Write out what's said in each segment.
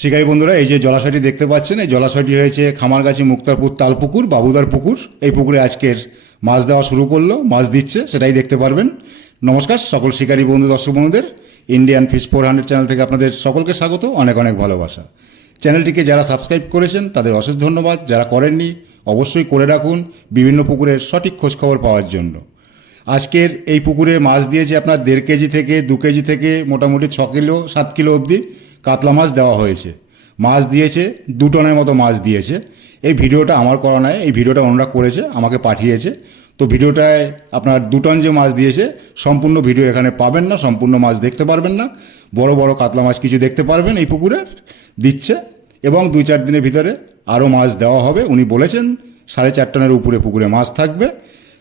শিকারী বন্ধুরা, এই যে জলাশয়টি দেখতে পাচ্ছেন, এই জলাশয়টি হয়েছে খামারগাছি মুক্তারপুর তালপুকুর বাবুদার পুকুর। এই পুকুরে আজকের মাছ দেওয়া শুরু করলো, মাছ দিচ্ছে, সেটাই দেখতে পারবেন। নমস্কার সকল শিকারী বন্ধু, দর্শক বন্ধুদের ইন্ডিয়ান ফিশ 400 চ্যানেল থেকে আপনাদের সকলকে স্বাগত, অনেক অনেক ভালোবাসা। চ্যানেলটিকে যারা সাবস্ক্রাইব করেছেন তাদের অশেষ ধন্যবাদ, যারা করেননি অবশ্যই করে রাখুন বিভিন্ন পুকুরের সঠিক খোঁজখবর পাওয়ার জন্য। আজকের এই পুকুরে মাছ দিয়েছে আপনার 1.5 কেজি থেকে 2 কেজি থেকে মোটামুটি 6 কিলো 7 কিলো অবধি কাতলা মাছ দেওয়া হয়েছে। মাছ দিয়েছে 2 টনের মতো মাছ দিয়েছে। এই ভিডিওটা আমার করা নয়, এই ভিডিওটা ওনারা করেছে, আমাকে পাঠিয়েছে। তো ভিডিওটায় আপনার 2 টন যে মাছ দিয়েছে সম্পূর্ণ ভিডিও এখানে পাবেন না, সম্পূর্ণ মাছ দেখতে পারবেন না। বড় বড় কাতলা মাছ কিছু দেখতে পারবেন এই পুকুরে দিচ্ছে, এবং 2-4 দিনের ভিতরে আরও মাছ দেওয়া হবে। উনি বলেছেন 4.5 টনের উপরে পুকুরে মাছ থাকবে,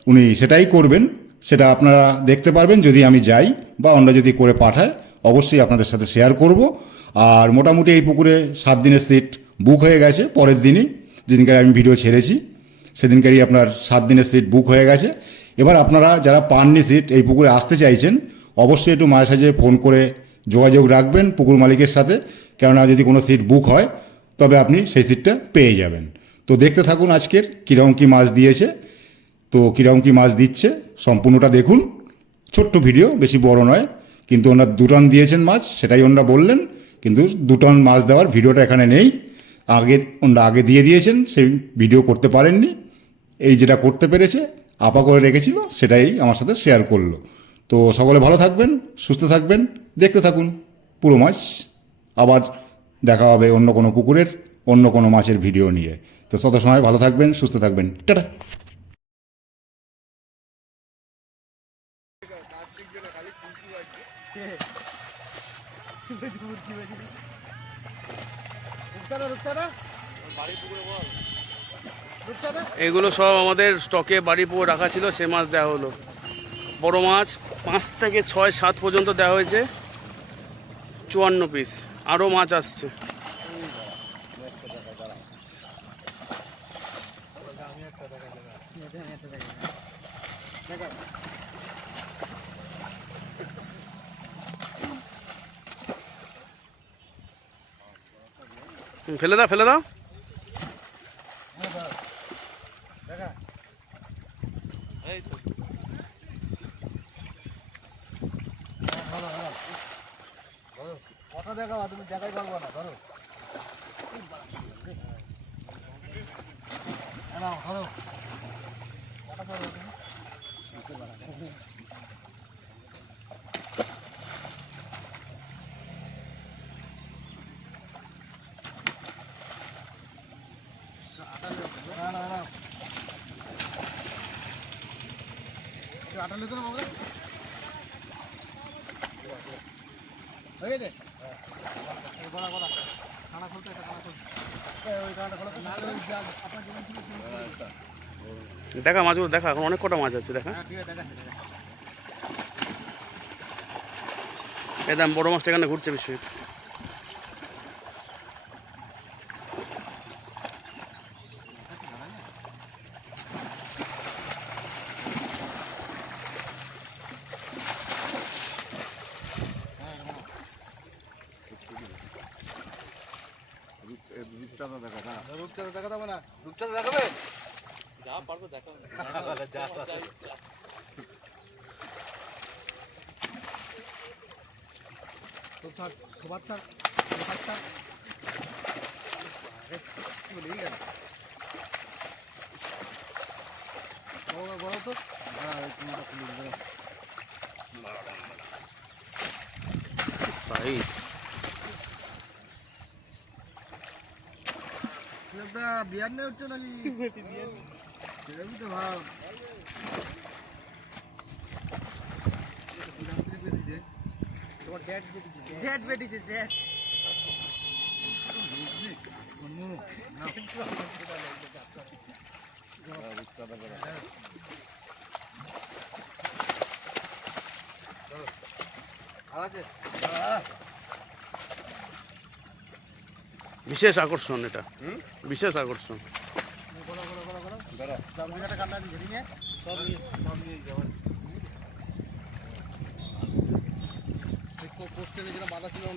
উনি সেটাই করবেন। সেটা আপনারা দেখতে পারবেন যদি আমি যাই বা অন্য যদি করে পাঠায়, অবশ্যই আপনাদের সাথে শেয়ার করব। আর মোটামুটি এই পুকুরে 7 দিনের সিট বুক হয়ে গেছে। পরের দিনই যেদিনকে আমি ভিডিও ছেড়েছি সেদিনকারই আপনার 7 দিনের সিট বুক হয়ে গেছে। এবার আপনারা যারা পাননি সিট, এই পুকুরে আসতে চাইছেন, অবশ্যই একটু মায়ের সাথে ফোন করে যোগাযোগ রাখবেন পুকুর মালিকের সাথে, কেননা যদি কোনো সিট বুক হয় তবে আপনি সেই সিটটা পেয়ে যাবেন। তো দেখতে থাকুন আজকের কীরকম কী মাছ দিয়েছে, তো কীরকম কী মাছ দিচ্ছে সম্পূর্ণটা দেখুন। ছোট্ট ভিডিও, বেশি বড় নয়, কিন্তু ওনার 2 টন দিয়েছেন মাছ, সেটাই ওনারা বললেন। কিন্তু 2 টন মাছ দেওয়ার ভিডিওটা এখানে নেই, ওনারা আগে দিয়ে দিয়েছেন, সেই ভিডিও করতে পারেননি। এই যেটা করতে পেরেছে আপা করে রেখেছিল সেটাই আমার সাথে শেয়ার করলো। তো সকলে ভালো থাকবেন, সুস্থ থাকবেন, দেখতে থাকুন পুরো মাছ। আবার দেখা হবে অন্য কোনো পুকুরের অন্য কোনো মাছের ভিডিও নিয়ে। তো তত সময় ভালো থাকবেন, সুস্থ থাকবেন, টাটা। এগুলো সব আমাদের স্টকে বাড়ি পুকুরে রাখা ছিল, সে মাছ দেওয়া হলো। বড় মাছ 5 থেকে 6-7 পর্যন্ত দেওয়া হয়েছে, 54 পিস। আরও মাছ আসছে। ফেলে দাও, ফেলে দাও। কথা দেখাও, তুমি দেখাই পারবো না, ধরো ধরো কথা ধরো তুমি। না না না আটা লেতো না বাবা, হয়ে গেছে। বড়া বড়া খানা খুলতে, একটা খানা খুলতে, ওই খানাটা খোলো। আপনার যেমন দেখা মাছগুলো দেখা, এখন অনেক কটা মাছ আছে দেখা। ঠিক আছে, দেখা দেখা। একদম বড় মাছটা এখানে ঘুরছে বেশি। রূপচাঁদা দেখা, না রূপচাঁদা দেখা যাবে না, রূপচাঁদা দেখাবে যা পারবো দেখা। তো থাক, সবার থাক, সবার থাক। বলেই গেল বড় তো। হ্যাঁ, তোমার খুলে দেবে সাইজ। বিয়ার নেই হচ্ছে নাকি? সেরকমই তো ভাব। ড্যাড বেটিছে, ড্যাড আছে। বিশেষ আকর্ষণ, এটা বিশেষ আকর্ষণ। কান্না দিয়ে সব নিয়ে যাওয়ার পোস্টে যেটা বাধা ছিল